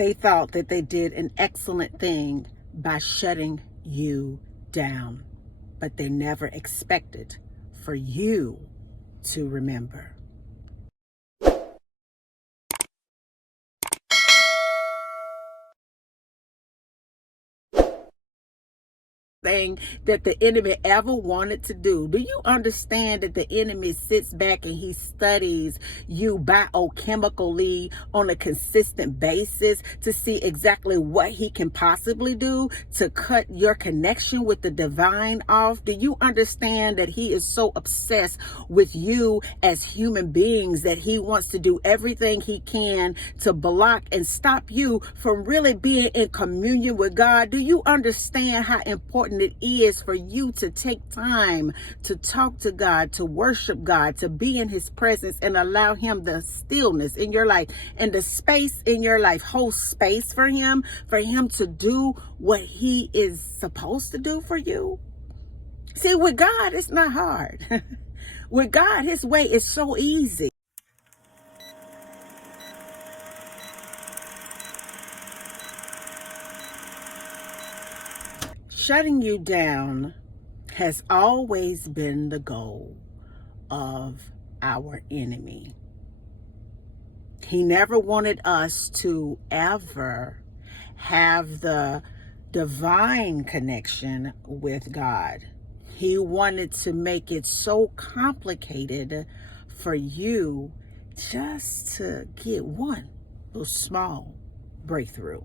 they thought that they did an excellent thing by shutting you down, but they never expected for you to remember. Thing that the enemy ever wanted to do. Do you understand that the enemy sits back and he studies you biochemically on a consistent basis to see exactly what he can possibly do to cut your connection with the divine off? Do you understand that he is so obsessed with you as human beings that he wants to do everything he can to block and stop you from really being in communion with God? Do you understand how important it is for you to take time to talk to God, to worship God, to be in his presence and allow him the stillness in your life and the space in your life, hold space for him to do what he is supposed to do for you? See, with God, it's not hard. With God, his way is so easy. Shutting you down has always been the goal of our enemy. He never wanted us to ever have the divine connection with God. He wanted to make it so complicated for you just to get one little small breakthrough.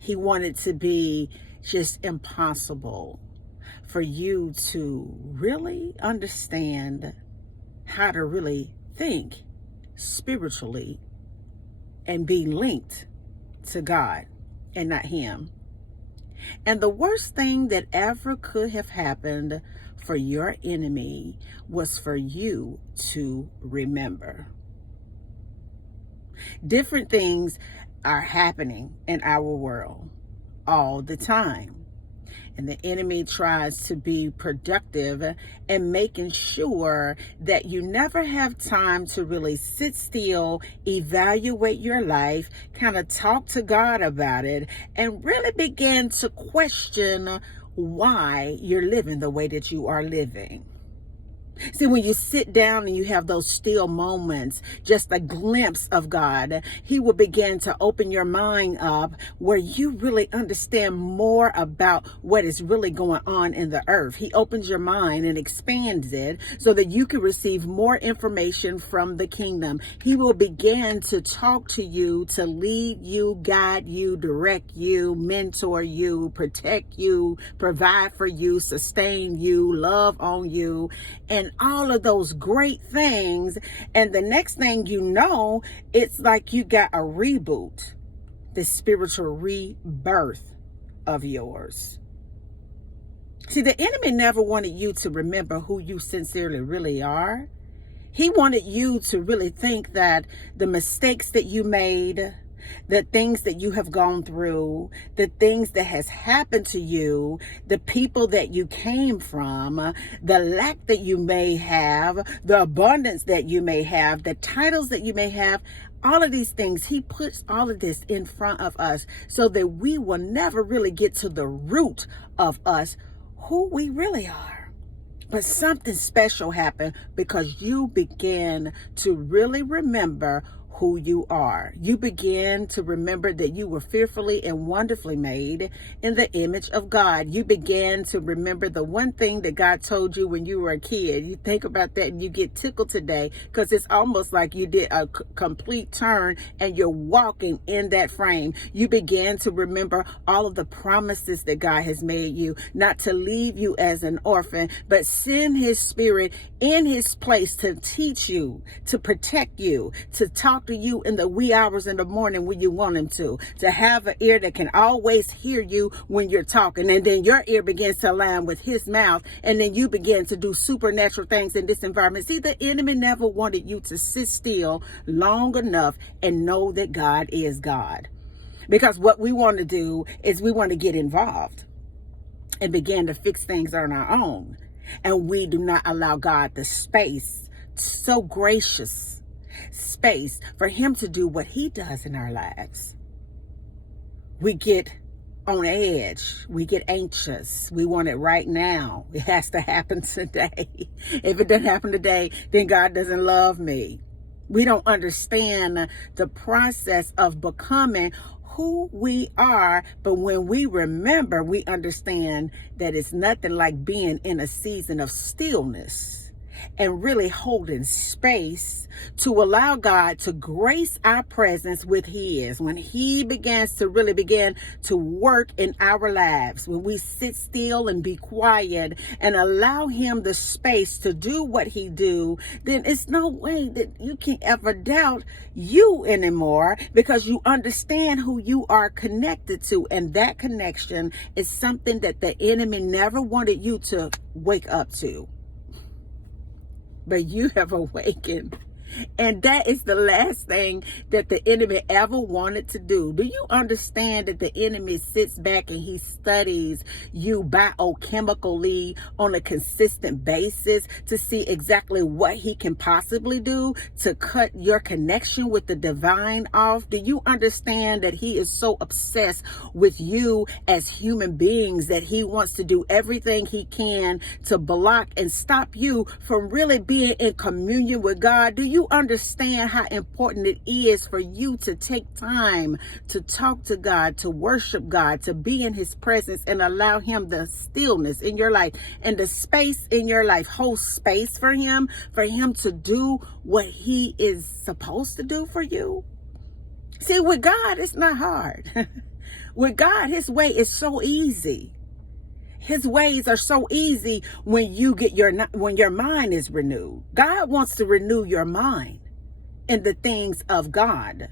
He wanted to be just impossible for you to really understand how to really think spiritually and be linked to God and not him. And the worst thing that ever could have happened for your enemy was for you to remember. Different things are happening in our world all the time. And the enemy tries to be productive and making sure that you never have time to really sit still, evaluate your life, kind of talk to God about it, and really begin to question why you're living the way that you are living. See, when you sit down and you have those still moments, just a glimpse of God, he will begin to open your mind up where you really understand more about what is really going on in the earth. He opens your mind and expands it so that you can receive more information from the kingdom. He will begin to talk to you, to lead you, guide you, direct you, mentor you, protect you, provide for you, sustain you, love on you, and all of those great things. And the next thing you know, it's like you got a reboot, the spiritual rebirth of yours. See, the enemy never wanted you to remember who you sincerely really are. He wanted you to really think that the mistakes that you made, the things that you have gone through, the things that has happened to you, the people that you came from, the lack that you may have, the abundance that you may have, the titles that you may have, all of these things, he puts all of this in front of us so that we will never really get to the root of us, who we really are. But something special happened because you began to really remember who you are. You begin to remember that you were fearfully and wonderfully made in the image of God. You began to remember the one thing that God told you when you were a kid. You think about that and you get tickled today because it's almost like you did a complete turn and you're walking in that frame. You began to remember all of the promises that God has made you, not to leave you as an orphan, but send his spirit in his place to teach you, to protect you, to talk to you in the wee hours in the morning when you want him to have an ear that can always hear you when you're talking. And then your ear begins to align with his mouth. And then you begin to do supernatural things in this environment. See, the enemy never wanted you to sit still long enough and know that God is God. Because what we want to do is we want to get involved and begin to fix things on our own. And we do not allow God the space, so gracious space for him to do what he does in our lives. we get on edge. We get anxious. We want it right now. It has to happen today. If it doesn't happen today, then God doesn't love me. We don't understand the process of becoming who we are, but when we remember, we understand that it's nothing like being in a season of stillness and really holding space to allow God to grace our presence with His. When He begins to really begin to work in our lives, when we sit still and be quiet and allow Him the space to do what He do, then it's no way that you can ever doubt you anymore, because you understand who you are connected to. And that connection is something that the enemy never wanted you to wake up to. But you have awakened. And that is the last thing that the enemy ever wanted to do. Do you understand that the enemy sits back and he studies you biochemically on a consistent basis to see exactly what he can possibly do to cut your connection with the divine off? Do you understand that he is so obsessed with you as human beings that he wants to do everything he can to block and stop you from really being in communion with God? Do you understand how important it is for you to take time to talk to God, to worship God, to be in His presence and allow Him the stillness in your life and the space in your life? Hold space for Him to do what He is supposed to do for you. See, with God, it's not hard. With God, His way is so easy. His ways are so easy when your mind is renewed. God wants to renew your mind in the things of God.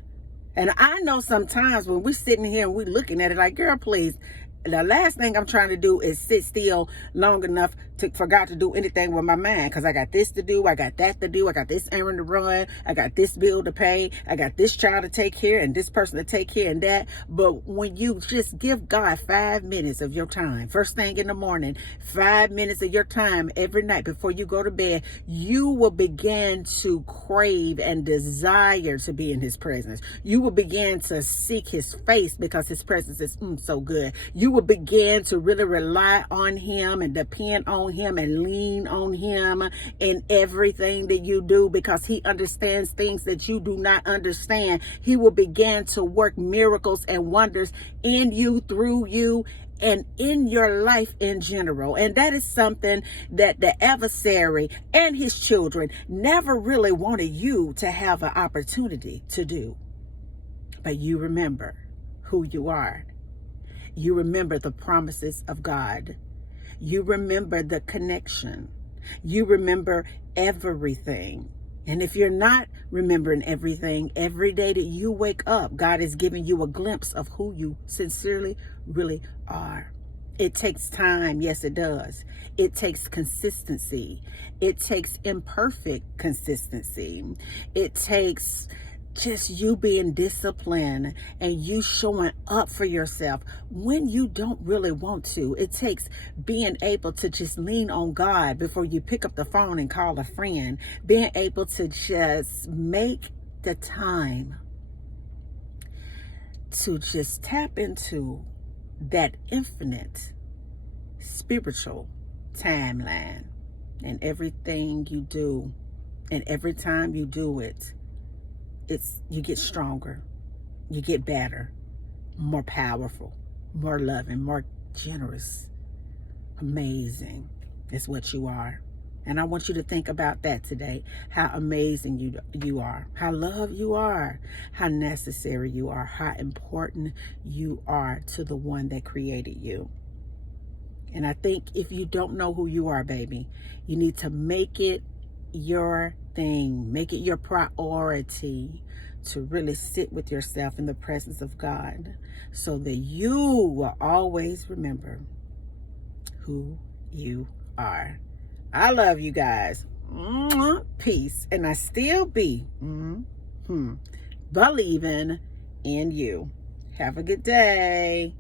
And I know sometimes when we're sitting here and we're looking at it like, girl, please, the last thing I'm trying to do is sit still long enough to forget to do anything with my mind, because I got this to do, I got that to do, I got this errand to run, I got this bill to pay, I got this child to take care and this person to take care and that. But when you just give God 5 minutes of your time, first thing in the morning, 5 minutes of your time every night before you go to bed, you will begin to crave and desire to be in His presence. You will begin to seek His face because His presence is so good. You will begin to really rely on Him and depend on Him and lean on Him in everything that you do, because He understands things that you do not understand. He will begin to work miracles and wonders in you, through you, and in your life in general. And that is something that the adversary and his children never really wanted you to have an opportunity to do. But you remember who you are. You remember the promises of God. You remember the connection. You remember everything. And if you're not remembering everything, every day that you wake up, God is giving you a glimpse of who you sincerely really are. It takes time. Yes, it does. It takes consistency. It takes imperfect consistency. It takes just you being disciplined and you showing up for yourself when you don't really want to. It takes being able to just lean on God before you pick up the phone and call a friend. Being able to just make the time to just tap into that infinite spiritual timeline. And everything you do, and every time you do it, you get stronger, you get better, more powerful, more loving, more generous. Amazing is what you are. And I want you to think about that today, how amazing you are, how loved you are, how necessary you are, how important you are to the one that created you. And I think if you don't know who you are, baby, you need to make it your thing, make it your priority to really sit with yourself in the presence of God, so that you will always remember who you are. I love you guys. Peace. And I still be believing in you. Have a good day.